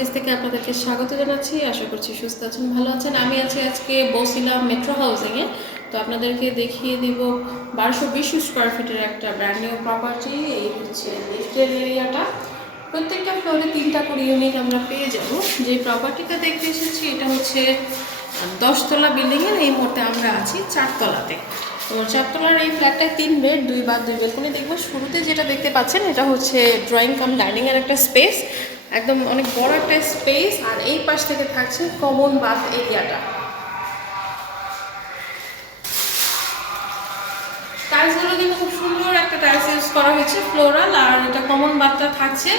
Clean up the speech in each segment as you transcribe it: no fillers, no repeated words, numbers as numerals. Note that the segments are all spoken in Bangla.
প্রপার্টিজ থেকে আপনাদেরকে স্বাগত জানাচ্ছি। আশা করছি সুস্থ আছেন, ভালো আছেন। আমি আছি আজকে বসিলা মেট্রো হাউজিংয়ে। তো আপনাদেরকে দেখিয়ে দিব 1220 স্কোয়ার ফিটের একটা ব্র্যান্ড নিউ প্রপার্টি। এই হচ্ছে লিফটের এরিয়াটা। প্রত্যেকটা ফ্লোরে 3টা করে ইউনিট আমরা পেয়ে যাব। যে প্রপার্টিটা দেখতে এসেছি এটা হচ্ছে 10তলা বিল্ডিংয়ের। এই মুহূর্তে আমরা আছি 4তলাতে। তো 4তলার এই ফ্ল্যাটটায় 3 বেড 2 বাথ 2 বেলকনি দেখবো। শুরুতে যেটা দেখতে পাচ্ছেন এটা হচ্ছে ড্রয়িং কাম ডাইনিংয়ের একটা স্পেস, একদম অনেক বড় একটা স্পেস। আর এই পাশ থেকে থাকছে কমন বাথ এরিয়াটা। টাইলসগুলো কিন্তু খুব সুন্দর একটা টাইলস ইউজ করা হয়েছে, ফ্লোরাল। আর এটা কমন বাথটা থাকছে।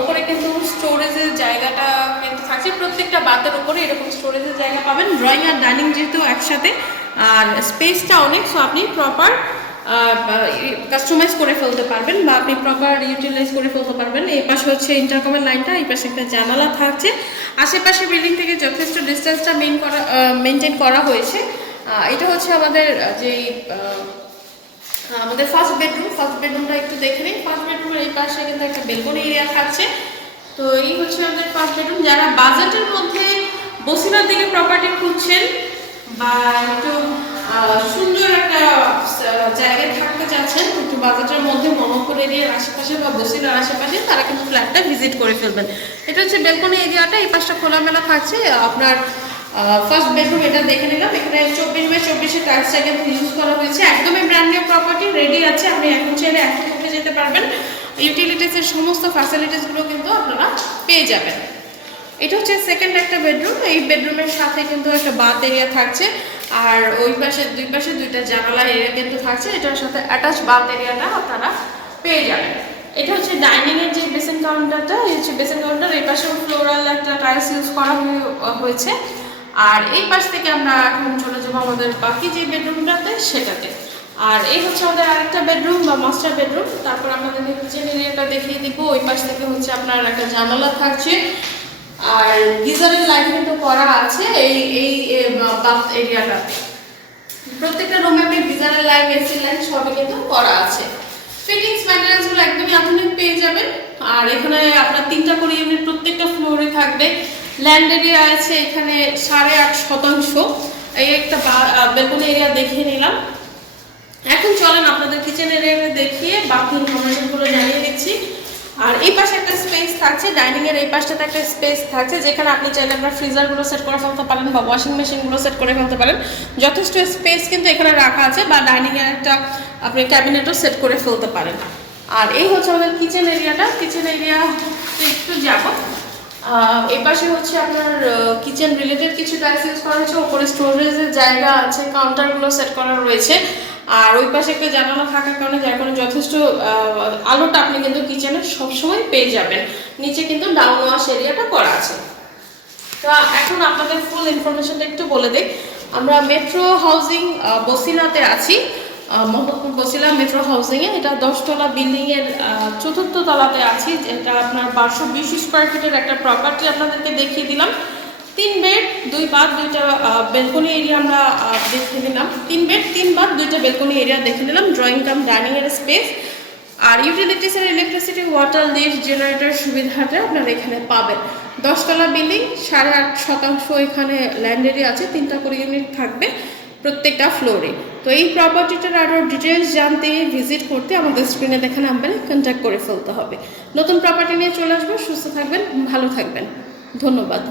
উপরে কিন্তু স্টোরেজের জায়গাটা কিন্তু থাকছে, প্রত্যেকটা বাথের উপরে এরকম স্টোরেজের জায়গা পাবেন। ড্রয়িং আর ডাইনিং যেহেতু একসাথে, আর স্পেসটা অনেক, সো আপনি প্রপার কাস্টমাইজ করে ফেলতে পারবেন বা আপনি প্রপার ইউটিলাইজ করে ফেলতে পারবেন। এই পাশে হচ্ছে ইন্টারকমের লাইনটা, এই পাশে একটা জানালা থাকছে। আশেপাশে বিল্ডিং থেকে যথেষ্ট ডিস্টেন্সটা মেনটেন করা হয়েছে। এটা হচ্ছে আমাদের আমাদের ফার্স্ট বেডরুমটা একটু দেখে নিই। ফার্স্ট বেডরুমের এই পাশে কিন্তু একটা বেলকনি এরিয়া থাকছে। তো এই হচ্ছে আমাদের ফার্স্ট বেডরুম। যারা বাজেটের মধ্যে বসিলার দিকে প্রপার্টি খুঁজছেন বা একটু সুন্দর একটা জায়গায় থাকতে চাচ্ছেন, একটু বাজেটের মধ্যে মনোপুর এরিয়ার আশেপাশে বা বসিলার আশেপাশে, তারা কিন্তু ফ্ল্যাটটা ভিজিট করে ফেলবেন। এটা হচ্ছে বেলকনি এরিয়াটা। এই পাশটা খোলামেলা থাকছে। আপনার ফার্স্ট বেডরুম এটা দেখে নিলাম। এখানে 24x24 টাইলসটা কিন্তু ইউজ করা হয়েছে। একদমই ব্র্যান্ড নিউ প্রপার্টি, রেডি আছে। আপনি এখন চাইলে এখন উঠে যেতে পারবেন। ইউটিলিটিসের সমস্ত ফ্যাসিলিটিসগুলো কিন্তু আপনারা পেয়ে যাবেন। এটা হচ্ছে সেকেন্ড একটা বেডরুম। এই বেডরুমের সাথে কিন্তু একটা বাথ এরিয়া থাকছে। আর ওই পাশে দুই পাশে 2টা জানালা এরিয়া কিন্তু থাকছে। এটার সাথে অ্যাটাচ বাথ এরিয়াটা আপনারা পেয়ে যাবেন। এটা হচ্ছে ডাইনিং এর যে বেসিন কাউন্টারটা, এই হচ্ছে বেসিন কাউন্টার। এই পাশে ফ্লোরাল একটা টাইলস ইউজ করা হয়েছে। আর এই পাশ থেকে আমরা এখন চলে যাবো আমাদের বাকি যে বেডরুমটাতে, সেটাতে। আর এই হচ্ছে আমাদের আরেকটা বেডরুম বা মাস্টার বেডরুম। তারপর আমাদের কিচেন এরিয়াটা দেখিয়ে দিব। ওই পাশ থেকে হচ্ছে আপনার একটা জানালা থাকছে। আর গিজারের লাইন কিন্তু করা আছে এই বাথ এরিয়াটাতে। প্রত্যেকটা রুমে আপনি গিজারের লাইন, এসি লাইন সবই কিন্তু করা আছে। ফিটিংস ম্যাটেরিয়ালসগুলো একদমই আধুনিক পেয়ে যাবেন। আর এখানে আপনার 3টা করে ইউনিট প্রত্যেকটা ফ্লোরে থাকবে। ল্যান্ড এরিয়া আছে এখানে 8.5%। এই একটা বেলকনি এরিয়া দেখিয়ে নিলাম। এখন চলেন আপনাদের কিচেন এরিয়াটা দেখিয়ে বাকি ইনফরমেশনগুলো জানিয়ে দিচ্ছি। আর এই পাশে একটা স্পেস থাকছে, ডাইনিং এর এই পাশটাতে একটা স্পেস থাকছে, যেখানে আপনি চাইলে আপনার ফ্রিজারগুলো সেট করে ফেলতে পারেন বা ওয়াশিং মেশিনগুলো সেট করে ফেলতে পারেন। যথেষ্ট স্পেস কিন্তু এখানে রাখা আছে। বা ডাইনিং এর একটা আপনি ক্যাবিনেটও সেট করে ফেলতে পারেন। আর এই হচ্ছে আমাদের কিচেন এরিয়াটা। কিচেন এরিয়া একটু যাব। এই পাশে হচ্ছে আপনার কিচেন রিলেটেড কিছু টাইলস ইউজ করা হয়েছে। ওপরে স্টোরেজের জায়গা আছে, কাউন্টারগুলো সেট করা রয়েছে। আর ওই পাশে একটা জানালা থাকার কারণে, যার কারণে যথেষ্ট আলোটা আপনি কিন্তু কিচেনে সবসময় পেয়ে যাবেন। নিচে কিন্তু ডাউন ওয়াশ এরিয়াটা করা আছে। তো এখন আপনাদের ফুল ইনফরমেশনটা একটু বলে দিই। আমরা মেট্রো হাউজিং বসিলাতে আছি, মোহাম্মদপুর বসিলা মেট্রো হাউজিংয়ে। এটা 10তলা বিল্ডিংয়ের 4র্থ তলাতে আছি। এটা আপনার 1220 স্কোয়ার ফিটের একটা প্রপার্টি আপনাদেরকে দেখিয়ে দিলাম। 3 বেড 2 বাথ 2টা বেলকনি এরিয়া আমরা দেখে নিলাম। 3 বেড 3 বাথ 2টা বেলকনি এরিয়া দেখে নিলাম। ড্রয়িং কাম ডাইনিং এর স্পেস। আর ইউটিলিটিস এর ইলেকট্রিসিটি, ওয়াটার, লিফট, জেনারেটর সুবিধাটা আপনারা এখানে পাবেন। 10তলা বিল্ডিং, 8.5% এখানে ল্যান্ড এরিয়া আছে। 3টা করে ইউনিট থাকবে প্রত্যেকটা ফ্লোরে। তো এই প্রপার্টিটার আরও ডিটেলস জানতে, ভিজিট করতে আমাদের স্ক্রিনে দেখা নাম্বারে কন্ট্যাক্ট করে ফেলতে হবে। নতুন প্রপার্টি নিয়ে চলে আসবো। সুস্থ থাকবেন, ভালো থাকবেন। ধন্যবাদ।